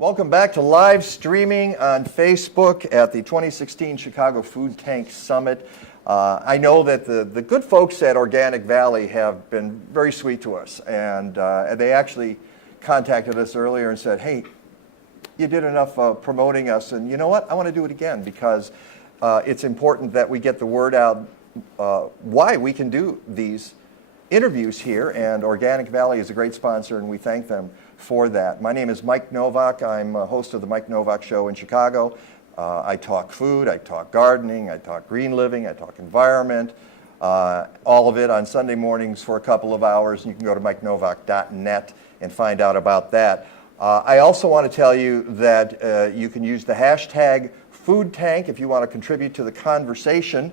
Welcome back to live streaming on Facebook at the 2016 Chicago Food Tank Summit. I know that the good folks at Organic Valley have been very sweet to us, and they actually contacted us earlier and said, hey, you did enough promoting us, and you know what, I want to do it again because it's important that we get the word out why we can do these interviews here, and Organic Valley is a great sponsor, and we thank them for that. My name is Mike Novak. I'm a host of the Mike Novak Show in Chicago. I talk food, I talk gardening, I talk green living, I talk environment, all of it on Sunday mornings for a couple of hours. You can go to mikenovak.net and find out about that. I also want to tell you that you can use the hashtag Food Tank if you want to contribute to the conversation.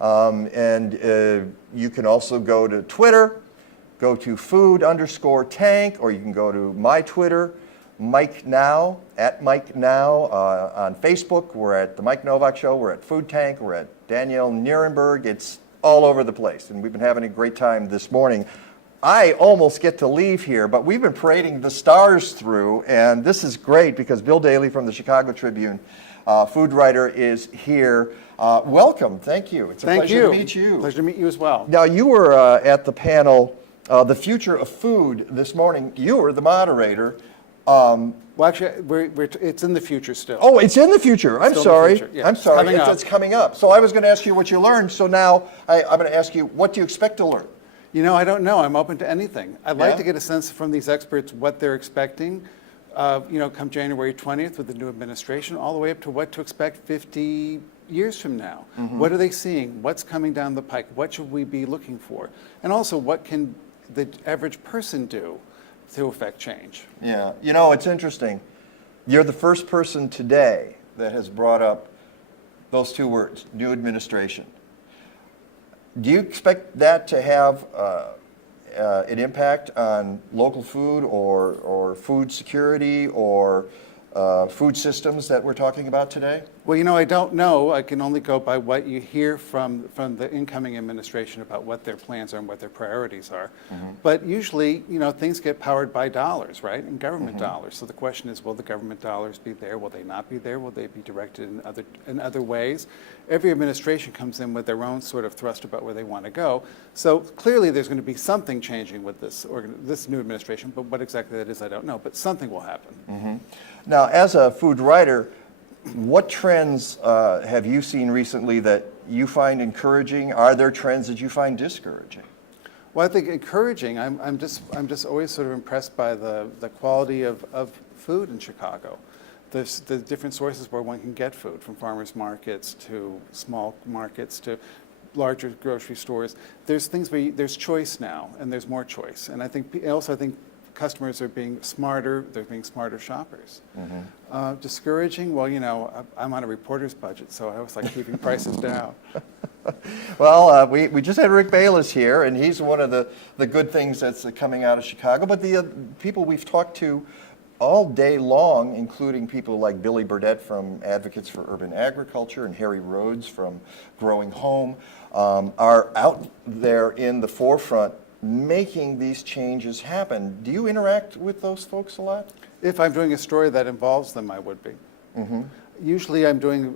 You can also go to Twitter, go to food_tank, or you can go to my Twitter, Mike Now, at Mike Now. On Facebook, we're at the Mike Novak Show, we're at Food Tank, we're at Danielle Nierenberg. It's all over the place, and we've been having a great time this morning. I almost get to leave here, but we've been parading the stars through, and this is great because Bill Daley from the Chicago Tribune, food writer, is here. Welcome, thank you. It's a pleasure to meet you. Pleasure to meet you as well. Now, you were at the panel, The Future of Food, this morning. You were the moderator. Well, actually, it's in the future still. Oh, it's in the future. I'm sorry. Yeah, I'm sorry. It's coming up. So I was going to ask you what you learned. So now I'm going to ask you, what do you expect to learn? You know, I don't know. I'm open to anything. I'd like to get a sense from these experts what they're expecting, come January 20th with the new administration, all the way up to what to expect 50 years from now. Mm-hmm. What are they seeing? What's coming down the pike? What should we be looking for? And also, what can the average person do to affect change? Yeah, you know, it's interesting. You're the first person today that has brought up those two words, new administration. Do you expect that to have an impact on local food or food security or food systems that we're talking about today? Well, you know, I don't know. I can only go by what you hear from the incoming administration about what their plans are and what their priorities are. Mm-hmm. But usually, you know, things get powered by dollars, right? And government dollars. So the question is, will the government dollars be there? Will they not be there? Will they be directed in other ways? Every administration comes in with their own sort of thrust about where they want to go. So clearly there's going to be something changing with this new administration, but what exactly that is, I don't know. But something will happen. Mm-hmm. Now, as a food writer, what trends have you seen recently that you find encouraging? Are there trends that you find discouraging? Well, I think encouraging. I'm just always sort of impressed by the quality of food in Chicago. There's the different sources where one can get food, from farmers markets to small markets to larger grocery stores. There's things where there's choice now, and there's more choice. And I think customers are being smarter. They're being smarter shoppers. Mm-hmm. Discouraging? Well, you know, I'm on a reporter's budget, so I always like keeping prices down. Well, we just had Rick Bayless here, and he's one of the good things that's coming out of Chicago. But the people we've talked to all day long, including people like Billy Burdett from Advocates for Urban Agriculture and Harry Rhodes from Growing Home, are out there in the forefront making these changes happen. Do you interact with those folks a lot? If I'm doing a story that involves them, I would be. Mm-hmm. Usually I'm doing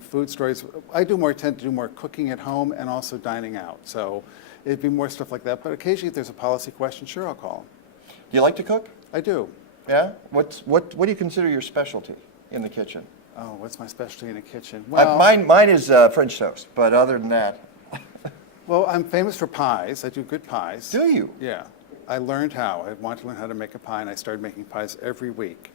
food stories. I tend to do more cooking at home and also dining out. So it'd be more stuff like that. But occasionally if there's a policy question, sure, I'll call them. Do you like to cook? I do. Yeah? What do you consider your specialty in the kitchen? Oh, what's my specialty in the kitchen? Well, mine is French toast, but other than that. Well, I'm famous for pies. I do good pies. Do you? Yeah. I learned how. I wanted to learn how to make a pie, and I started making pies every week.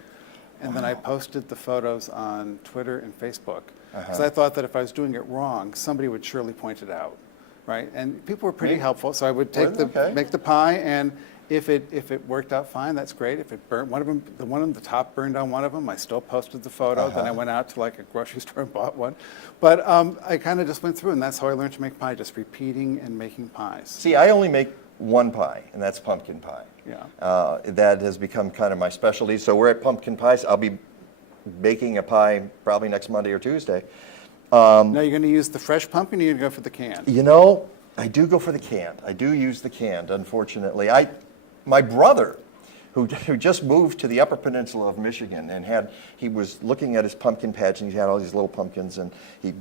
And then I posted the photos on Twitter and Facebook. Because I thought that if I was doing it wrong, somebody would surely point it out, right? And people were pretty helpful, so I would make the pie, and if it worked out fine, that's great. If it burnt, the one on the top burned on one of them, I still posted the photo. Then I went out to like a grocery store and bought one. But I kind of just went through, and that's how I learned to make pie, just repeating and making pies. See, I only make one pie, and that's pumpkin pie. Yeah. That has become kind of my specialty. So we're at Pumpkin Pies. I'll be baking a pie probably next Monday or Tuesday. Now you're going to use the fresh pumpkin, or you're going to go for the canned? You know, I do go for the canned. I do use the canned, unfortunately. My brother who just moved to the Upper Peninsula of Michigan, and he was looking at his pumpkin patch, and he had all these little pumpkins, and he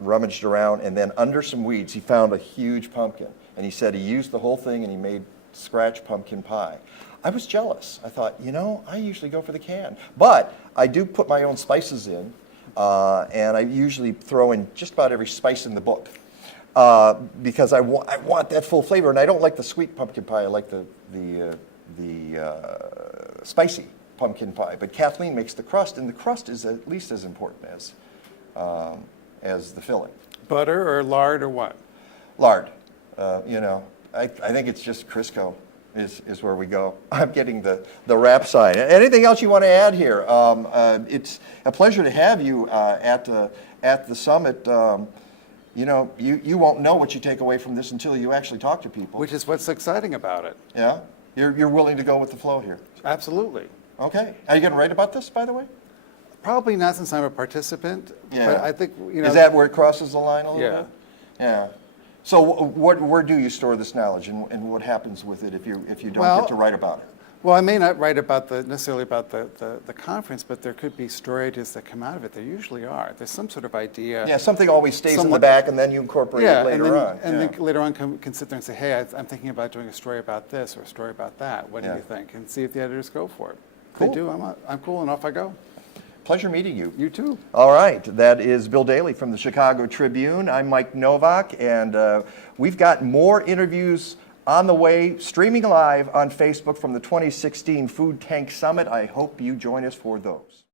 rummaged around, and then under some weeds he found a huge pumpkin, and he said he used the whole thing and he made scratch pumpkin pie. I was jealous. I thought, you know, I usually go for the can, but I do put my own spices in, and I usually throw in just about every spice in the book, because I want that full flavor, and I don't like the sweet pumpkin pie. I like the spicy pumpkin pie. But Kathleen makes the crust, and the crust is at least as important as the filling. Butter or lard or what? Lard. You know, I think it's just Crisco is where we go. I'm getting the wrap side. Anything else you want to add here? It's a pleasure to have you at the summit. You know, you won't know what you take away from this until you actually talk to people. Which is what's exciting about it. Yeah? You're willing to go with the flow here? Absolutely. Okay. Are you going to write about this, by the way? Probably not, since I'm a participant. Yeah. But I think, you know. Is that where it crosses the line a little Yeah. bit? Yeah. So where do you store this knowledge, and what happens with it if you don't get to write about it? Well, I may not write about necessarily about the conference, but there could be story ideas that come out of it. There usually are. There's some sort of idea. Yeah, something always stays in the back, and then you incorporate it later on. And then later on can sit there and say, hey, I'm thinking about doing a story about this or a story about that. What do you think? And see if the editors go for it. If Cool. they do, I'm cool, and off I go. Pleasure meeting you. You too. All right, that is Bill Daley from the Chicago Tribune. I'm Mike Novak, and we've got more interviews on the way, streaming live on Facebook from the 2016 Food Tank Summit. I hope you join us for those.